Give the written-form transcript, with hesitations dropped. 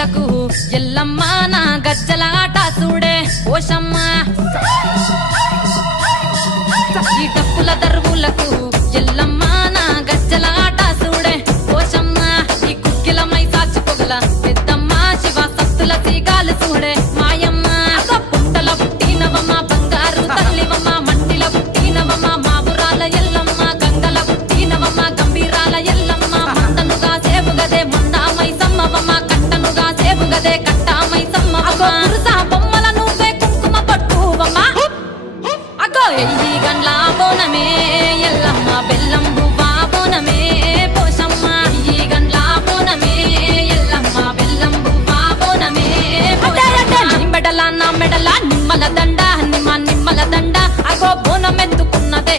దరువులకు ఎల్లమ్మ నా గజ్జల ఆట చూడే ఓషమ్మ ఈ డప్పుల దరువులకు ఎల్లమ్మ నా గజ్జల ఆట చూడే ఓషమ్మ ఈ కుక్కిల మై సాచి పొగల పెద్దమ్మ శివ సత్తుల సీగాలు చూడే మాయమ్మ పుట్టల పుట్టినవమ్మ బంగారు తల్లివమ్మ మట్టిల పుట్టినవమ్మ మాబురాల ఎల్లమ్మ గంగల పుట్టినవమ్మ గంభీరాల ఎల్లమ్మ మందనుగా సేపుగదే మందామై సమ్మవమ్మ కట్టనుగా సేపుగదే